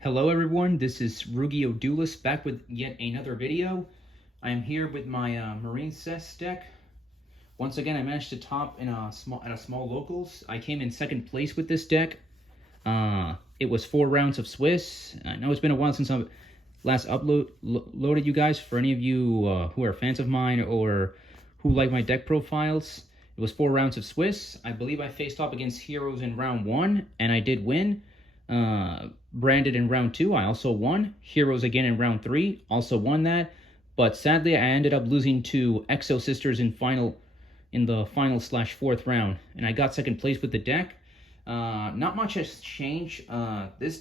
Hello everyone, this is Rugio Duelist back with yet another video. I am here with my Marincess deck. Once again, I managed to top in a small locals. I came in second place with this deck. It was 4 rounds of Swiss. I know it's been a while since I last loaded you guys. For any of you who are fans of mine or who like my deck profiles, it was 4 rounds of Swiss. I believe I faced off against Heroes in round 1, and I did win. Branded in round 2, I also won. Heroes again in round 3, also won that. But sadly, I ended up losing to Exo Sisters in the final/4th round, and I got second place with the deck. Not much has changed. This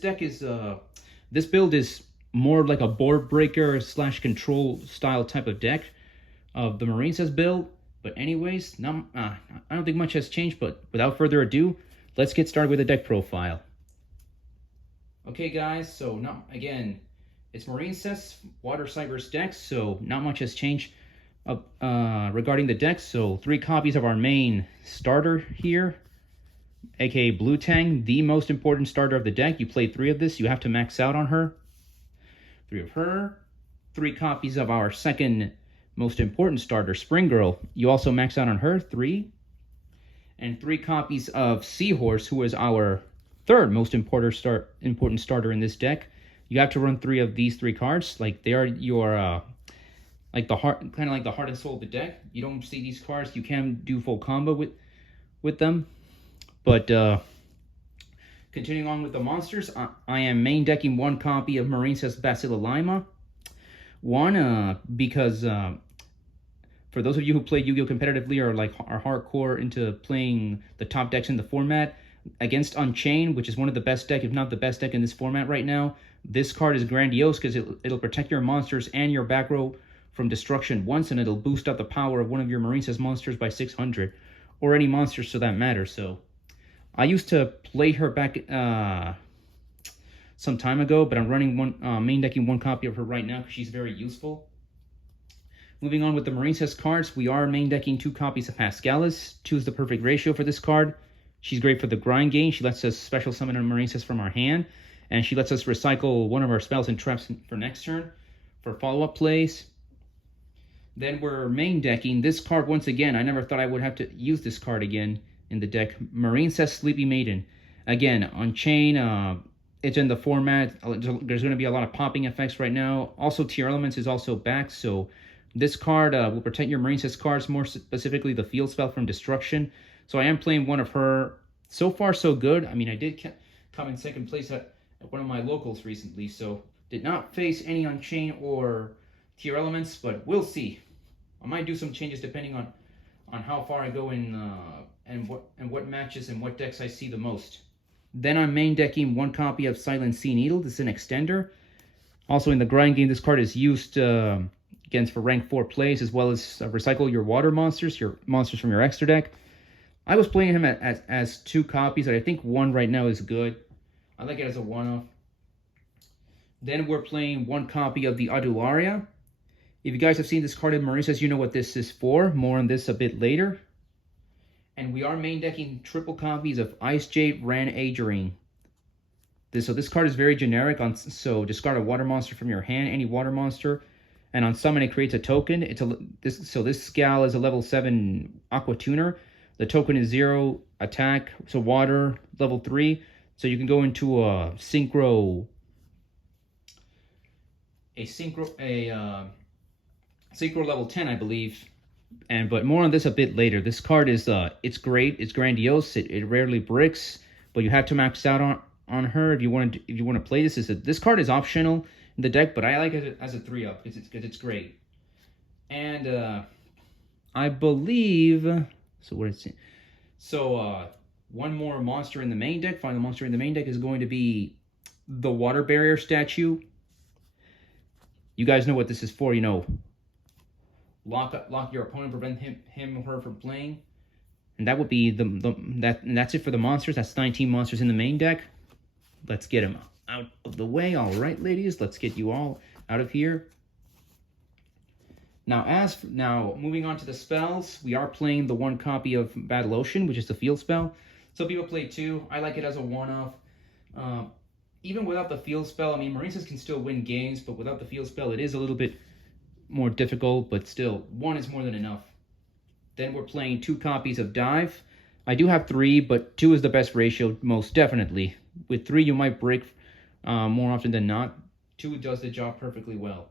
build is more like a board breaker / control style type of deck of the Marincess build. But anyways, I don't think much has changed. But without further ado, let's get started with the deck profile. Okay, guys. So again, it's Marincess Water Cybers deck. So not much has changed regarding the deck. So 3 copies of our main starter here, aka Blue Tang, the most important starter of the deck. You play 3 of this, you have to max out on her. 3 of her. 3 copies of our second most important starter, Spring Girl. You also max out on her, 3. And 3 copies of Seahorse, who is our third most important starter in this deck. You have to run 3 of these 3 cards. Like, they are your like the heart, kind of like the heart and soul of the deck. You don't see these cards, you can do full combo with them. But continuing on with the monsters, I am main decking 1 copy of Marincess Bacilla Lima. Because for those of you who play Yu-Gi-Oh! Competitively or are hardcore into playing the top decks in the format, against Unchained, which is one of the best deck, if not the best deck in this format right now, this card is grandiose because it'll protect your monsters and your back row from destruction once, and it'll boost up the power of one of your Marincess monsters by 600, or any monsters for that matter. So I used to play her back some time ago, but I'm running main decking 1 copy of her right now because she's very useful. Moving on with the Marincess cards, we are main decking 2 copies of Pascalis. 2 is the perfect ratio for this card. She's great for the grind game. She lets us special summon a Marincess from our hand, and she lets us recycle one of our spells and traps for next turn for follow-up plays. Then we're main decking this card once again. I never thought I would have to use this card again in the deck. Marincess Sleepy Maiden. Again, on chain, it's in the format. There's going to be a lot of popping effects right now. Also, Tier Elements is also back, so this card will protect your Marincess cards, more specifically the field spell, from destruction. So I am playing 1 of her. So far, so good. I mean, I did come in second place at one of my locals recently, so did not face any Unchained or Tier Elements, but we'll see. I might do some changes depending on how far I go in and what matches and what decks I see the most. Then I'm main decking 1 copy of Silent Sea Needle. This is an extender. Also in the grind game, this card is used against for rank 4 plays, as well as recycle your water monsters, your monsters from your extra deck. I was playing him as 2 copies, but I think 1 right now is good. I like it as a one-off. Then we're playing 1 copy of the Adularia. If you guys have seen this card in Marincess, you know what this is for. More on this a bit later. And we are main decking 3 copies of Ice Jade Ranagering. So this card is very generic. So discard a water monster from your hand, any water monster, and on summon it creates a token. So this Scal is a level 7 Aqua Tuner. The token is 0 attack, so water, level 3. So you can go into a synchro level 10, I believe. But more on this a bit later. This card is it's great, it's grandiose. It rarely bricks, but you have to max out on her if you want to play this. This card is optional in the deck, but I like it as a 3-up because it's great. And I believe. So what is it? So 1 more monster in the main deck. Final monster in the main deck is going to be the Water Barrier statue. You guys know what this is for. You know, lock your opponent, prevent him or her from playing, and that would be that's it for the monsters. That's 19 monsters in the main deck. Let's get them out of the way. All right, ladies, let's get you all out of here. Now, moving on to the spells, we are playing the 1 copy of Battle Ocean, which is the field spell. Some people play 2. I like it as a one-off. even without the field spell, I mean, Marincess can still win games, but without the field spell, it is a little bit more difficult, but still, 1 is more than enough. Then we're playing 2 copies of Dive. I do have 3, but 2 is the best ratio, most definitely. With 3, you might break more often than not. 2 does the job perfectly well.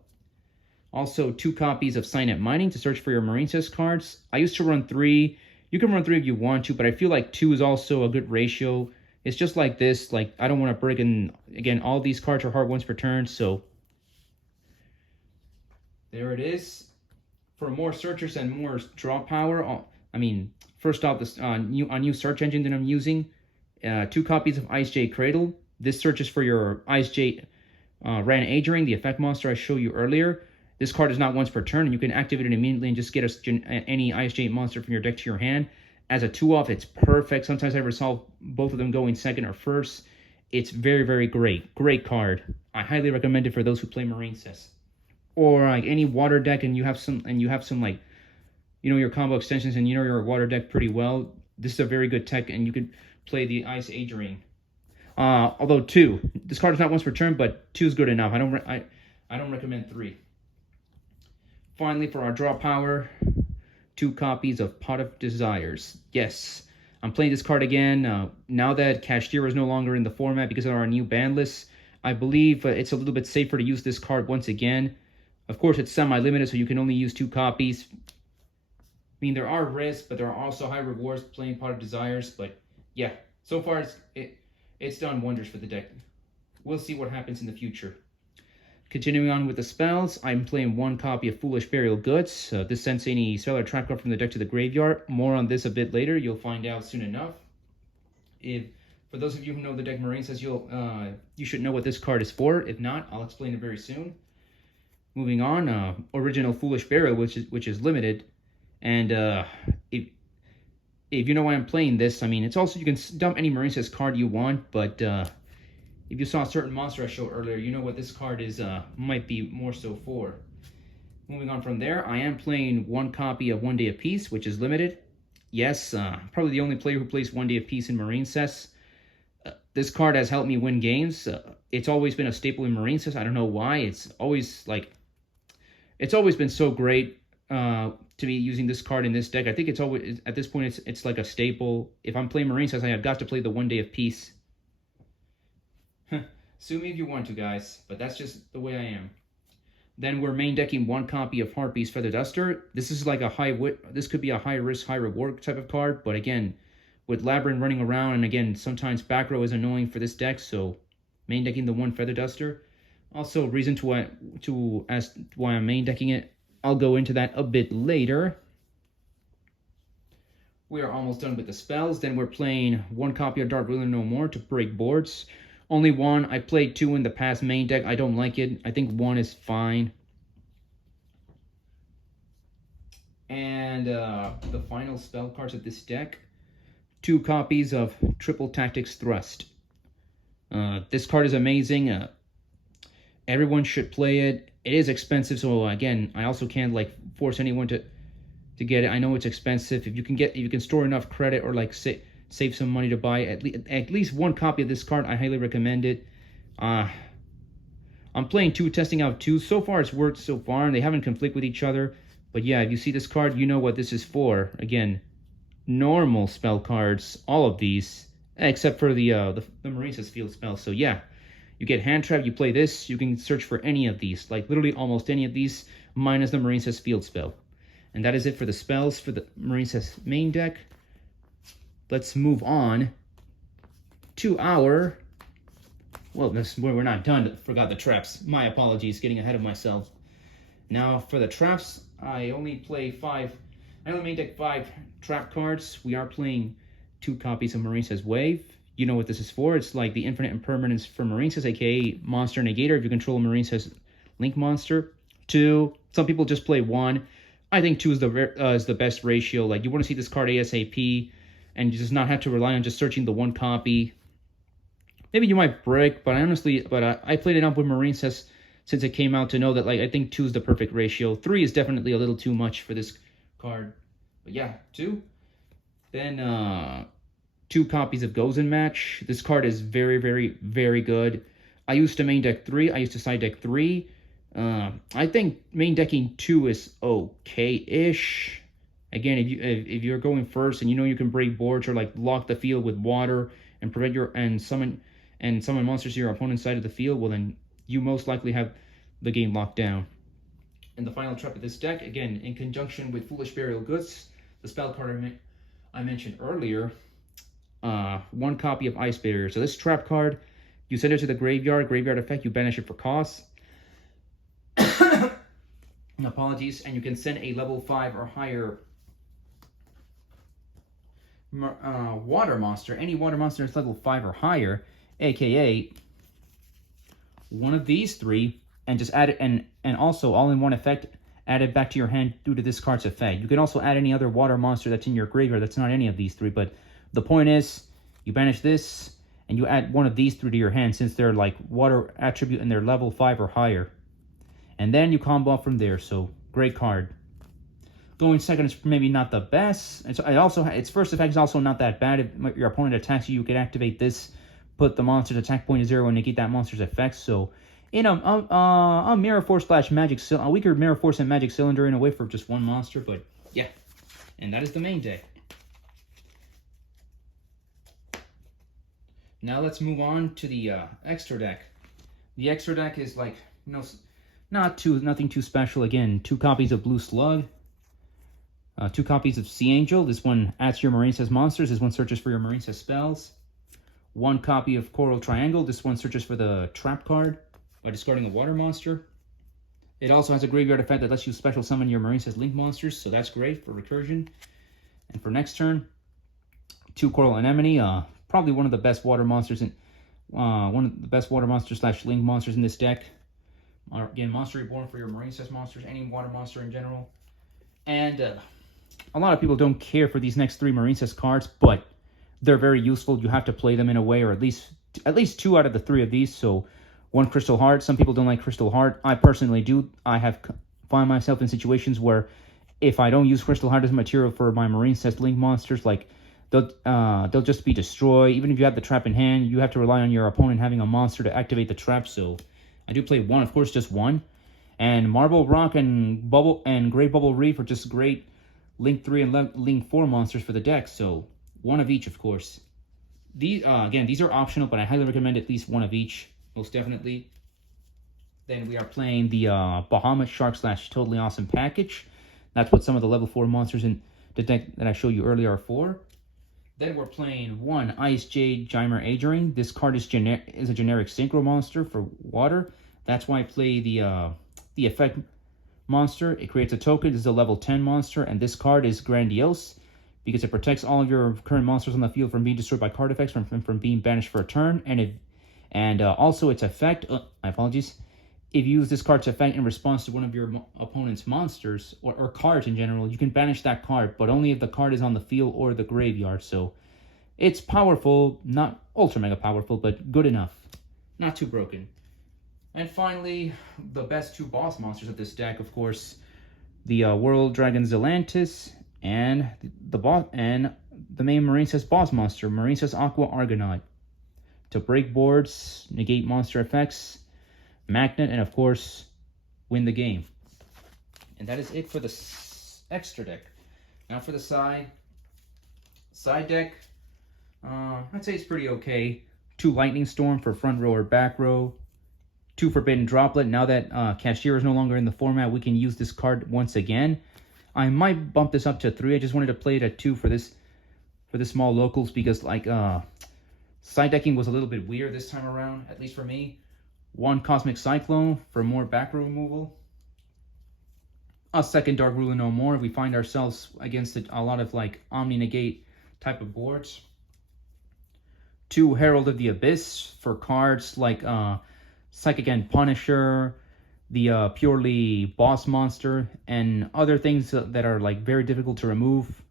Also, 2 copies of Signet Mining to search for your Marincess cards. I used to run 3. You can run 3 if you want to, but I feel like 2 is also a good ratio. It's just like this. Like, I don't want to break in. Again, all these cards are hard once per turn, so there it is. For more searchers and more draw power, I mean, first off, this new search engine that I'm using, 2 copies of Ice Jade Cradle. This searches for your Ice Jade Ran Agering, the effect monster I showed you earlier. This card is not once per turn, and you can activate it immediately and just get any Ice Jade monster from your deck to your hand. As a 2-off, it's perfect. Sometimes I resolve both of them going second or first. It's very, very great. Great card. I highly recommend it for those who play Marincess. Or like any water deck, and you have some like, you know, your combo extensions, and you know your water deck pretty well. This is a very good tech, and you could play the Ice Agering. Although 2, this card is not once per turn, but 2 is good enough. I don't recommend 3. Finally, for our draw power, 2 copies of Pot of Desires. Yes, I'm playing this card again. Now that Cashier is no longer in the format because of our new ban list, I believe it's a little bit safer to use this card once again. Of course, it's semi-limited, so you can only use 2 copies. I mean, there are risks, but there are also high rewards playing Pot of Desires. But yeah, so far it's done wonders for the deck. We'll see what happens in the future. Continuing on with the spells, I'm playing 1 copy of Foolish Burial Goods. This sends any spell or trap card from the deck to the graveyard. More on this a bit later. You'll find out soon enough. For those of you who know the deck Marincess, you should know what this card is for. If not, I'll explain it very soon. Moving on, original Foolish Burial, which is limited, and if you know why I'm playing this, I mean, it's also, you can dump any Marincess card you want, but if you saw a certain monster I showed earlier, you know what this card is might be more so for. Moving on from there, I am playing 1 copy of One Day of Peace, which is limited. Yes, probably the only player who plays One Day of Peace in Marincess. This card has helped me win games. It's always been a staple in Marincess. I don't know why. It's always been so great to be using this card in this deck. I think it's always, at this point, it's like a staple. If I'm playing Marincess, I have got to play the One Day of Peace. Sue me if you want to, guys, but that's just the way I am. Then we're main decking 1 copy of Heartbeast Feather Duster. This is like this could be a high risk, high reward type of card, but again, with Labyrinth running around, and again, sometimes back row is annoying for this deck, so main decking the 1 Feather Duster. Also, reason to ask why I'm main decking it, I'll go into that a bit later. We are almost done with the spells. Then we're playing 1 copy of Dark Ruler No More to break boards. Only 1. I played 2 in the past main deck. I don't like it. I think 1 is fine. And the final spell cards of this deck. 2 copies of Triple Tactics Thrust. This card is amazing. Everyone should play it. It is expensive, so again, I also can't like force anyone to get it. I know it's expensive. If you can store enough credit or like save some money to buy at least 1 copy of this card, I highly recommend it. I'm playing 2, testing out 2. So far, it's worked so far, and they haven't conflict with each other. But yeah, if you see this card, you know what this is for. Again, normal spell cards, all of these, except for the Marincess field spell. So yeah, you get Hand Trap, you play this, you can search for any of these, like literally almost any of these, minus the Marincess field spell. And that is it for the spells for the Marincess main deck. Let's move on to our... Well, we're not done. Forgot the traps. My apologies, getting ahead of myself. Now, for the traps, I only main deck 5 trap cards. We are playing 2 copies of Marincess Wave. You know what this is for. It's like the Infinite Impermanence for Marincess, aka Monster Negator, if you control a Marincess Link monster. 2. Some people just play 1. I think 2 is the best ratio. Like, you want to see this card ASAP, and you just not have to rely on just searching the 1 copy. Maybe you might break, but I played it up with Marincess since it came out to know that, like, I think 2 is the perfect ratio. 3 is definitely a little too much for this card. But yeah, 2. Then 2 copies of Gozen Match. This card is very, very, very good. I used to main deck 3. I used to side deck 3. I think main decking 2 is okay-ish. Again, if you're going first and you know you can break boards or like lock the field with water and prevent your summon monsters to your opponent's side of the field, well then you most likely have the game locked down. And the final trap of this deck, again in conjunction with Foolish Burial Goods, the spell card I mentioned earlier, 1 copy of Ice Barrier. So this trap card, you send it to the graveyard effect, you banish it for cost. Apologies, and you can send a level 5 or higher water monster, any water monster that's level 5 or higher, aka one of these 3, and just add it, and also all in one effect, add it back to your hand due to this card's effect. You can also add any other water monster that's in your graveyard that's not any of these 3, but the point is, you banish this, and you add one of these 3 to your hand since they're like water attribute and they're level 5 or higher. And then you combo up from there, so great card. Going second is maybe not the best. Its first effect is also not that bad. If your opponent attacks you, you can activate this, put the monster's attack point to 0, and negate that monster's effects. So, in a Mirror Force / Magic, a weaker Mirror Force and Magic Cylinder in a way for just 1 monster. But yeah, and that is the main deck. Now let's move on to the extra deck. The extra deck is like nothing too special. Again, 2 copies of Blue Slug. 2 copies of Sea Angel. This one adds to your Marincess monsters. This one searches for your Marincess spells. 1 copy of Coral Triangle. This one searches for the trap card by discarding a water monster. It also has a graveyard effect that lets you special summon your Marincess Link monsters, so that's great for recursion. And for next turn, 2 Coral Anemone. Probably one of the best water monsters in / Link monsters in this deck. Again, Monster Reborn for your Marincess monsters, any water monster in general. And a lot of people don't care for these next 3 Marincess cards, but they're very useful. You have to play them in a way, or at least 2 out of the 3 of these. So 1 Crystal Heart. Some people don't like Crystal Heart. I personally do. I have find myself in situations where if I don't use Crystal Heart as material for my Marincess Link monsters, like they'll just be destroyed. Even if you have the trap in hand, you have to rely on your opponent having a monster to activate the trap. So I do play 1, of course, just 1. And Marble Rock and Great Bubble Reef are just great Link 3 and Link 4 monsters for the deck. So 1 of each, of course. These again, these are optional, but I highly recommend at least 1 of each, most definitely. Then we are playing the Bahamut Shark / Totally Awesome package. That's what some of the level 4 monsters in the deck that I showed you earlier are for. Then we're playing 1 Ice Jade Gymer Agering. This card is a generic synchro monster for water. That's why I play the effect monster. It creates a token. This is a level 10 monster, and this card is grandiose because it protects all of your current monsters on the field from being destroyed by card effects, from being banished for a turn, and also its effect. My apologies. If you use this card's effect in response to one of your opponent's monsters, or cards in general, you can banish that card, but only if the card is on the field or the graveyard. So it's powerful, not ultra mega powerful, but good enough. Not too broken. And finally, the best 2 boss monsters of this deck, of course, the World Dragon Zelantis and the main Marincess boss monster, Marincess Aqua Argonaut. To break boards, negate monster effects, magnet, and of course, win the game. And that is it for the extra deck. Now for the side deck, I'd say it's pretty okay. 2 Lightning Storm for front row or back row. 2 Forbidden Droplet. Now that Cashier is no longer in the format, we can use this card once again. I might bump this up to 3. I just wanted to play it at 2 for this small locals because like side decking was a little bit weird this time around, at least for me. 1 Cosmic Cyclone for more back row removal. A 2nd Dark Ruler No More if we find ourselves against a lot of like Omni Negate type of boards. 2 Herald of the Abyss for cards like Psychic End Punisher, the purely boss monster, and other things that are like very difficult to remove.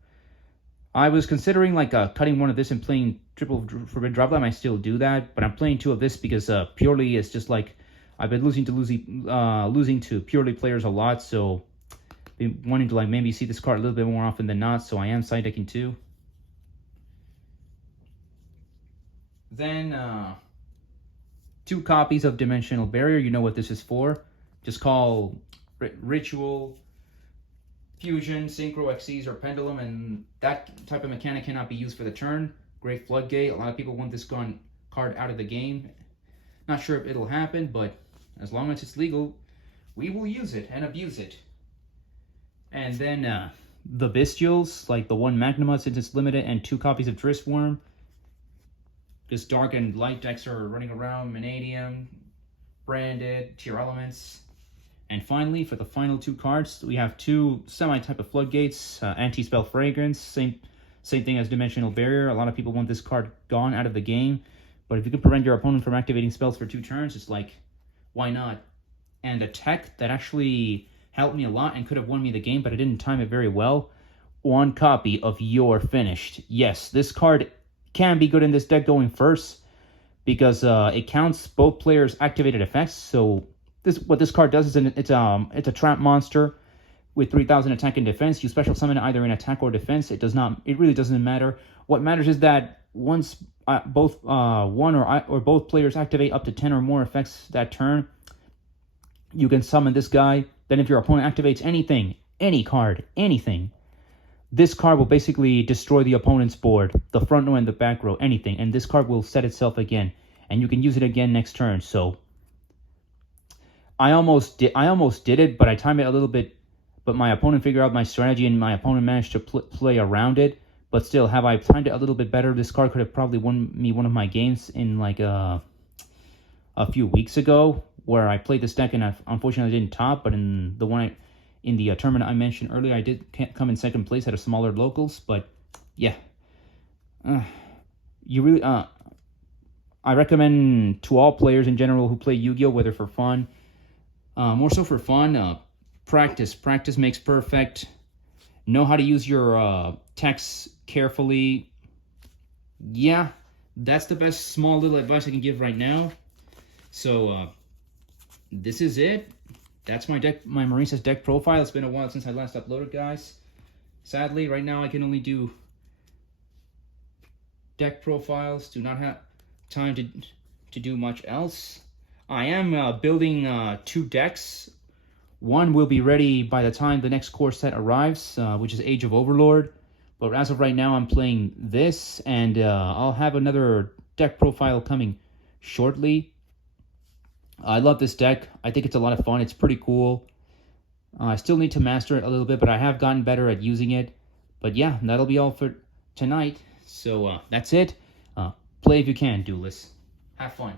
I was considering like cutting 1 of this and playing triple Forbidden Droplet. I might still do that, but I'm playing 2 of this because purely is just like I've been losing to purely players a lot, so been wanting to like maybe see this card a little bit more often than not. So I am side decking 2. Then 2 copies of Dimensional Barrier. You know what this is for. Just call Ritual, Fusion, Synchro, Xyz, or Pendulum, and that type of mechanic cannot be used for the turn. Great Floodgate. A lot of people want this card out of the game. Not sure if it'll happen, but as long as it's legal, we will use it and abuse it. And then the Bestials, like the 1 Magnuma since it's limited, and 2 copies of Dristworm. Just dark and light decks are running around. Vanadium, Branded, Tier Elements. And finally, for the final 2 cards, we have 2 semi-type of Floodgates. Anti-Spell Fragrance, same thing as Dimensional Barrier. A lot of people want this card gone out of the game. But if you can prevent your opponent from activating spells for 2 turns, it's like, why not? And a tech that actually helped me a lot and could have won me the game, but I didn't time it very well. 1 copy of You're Finished. Yes, this card can be good in this deck going first, because it counts both players' activated effects. So what this card does is it's a trap monster with 3,000 attack and defense. You special summon it either in attack or defense. It really doesn't matter. What matters is that once both one or both players activate up to 10 or more effects that turn, you can summon this guy. Then if your opponent activates anything, any card, anything, this card will basically destroy the opponent's board, the front row and the back row, anything, and this card will set itself again, and you can use it again next turn. So I almost did it, but I timed it a little bit, but my opponent figured out my strategy, and my opponent managed to play around it. But still, have I timed it a little bit better, this card could have probably won me one of my games in like a few weeks ago, where I played this deck and I unfortunately didn't top, but in the tournament I mentioned earlier, I did come in second place at a smaller locals. But yeah, you really I recommend to all players in general who play Yu-Gi-Oh, whether for fun, more so for fun, practice makes perfect. Know how to use your techs carefully. Yeah, that's the best small little advice I can give right now. So this is it. That's my Marincess deck profile. It's been a while since I last uploaded, guys. Sadly, right now I can only do deck profiles. Do not have time to do much else. I am building 2 decks. One will be ready by the time the next core set arrives, which is Age of Overlord. But as of right now, I'm playing this, and I'll have another deck profile coming shortly. I love this deck. I think it's a lot of fun. It's pretty cool. I still need to master it a little bit, but I have gotten better at using it. But yeah, that'll be all for tonight. So that's it. Play if you can, duelists. Have fun.